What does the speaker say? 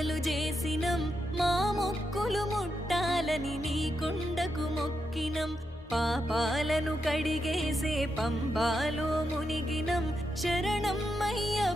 సేవలు చేసినం మా మొక్కులు ముట్టాలని నీ కొండకు మొక్కినం పాపాలను కడిగేసే పంబాలో మునిగినం శరణం అయ్యప్ప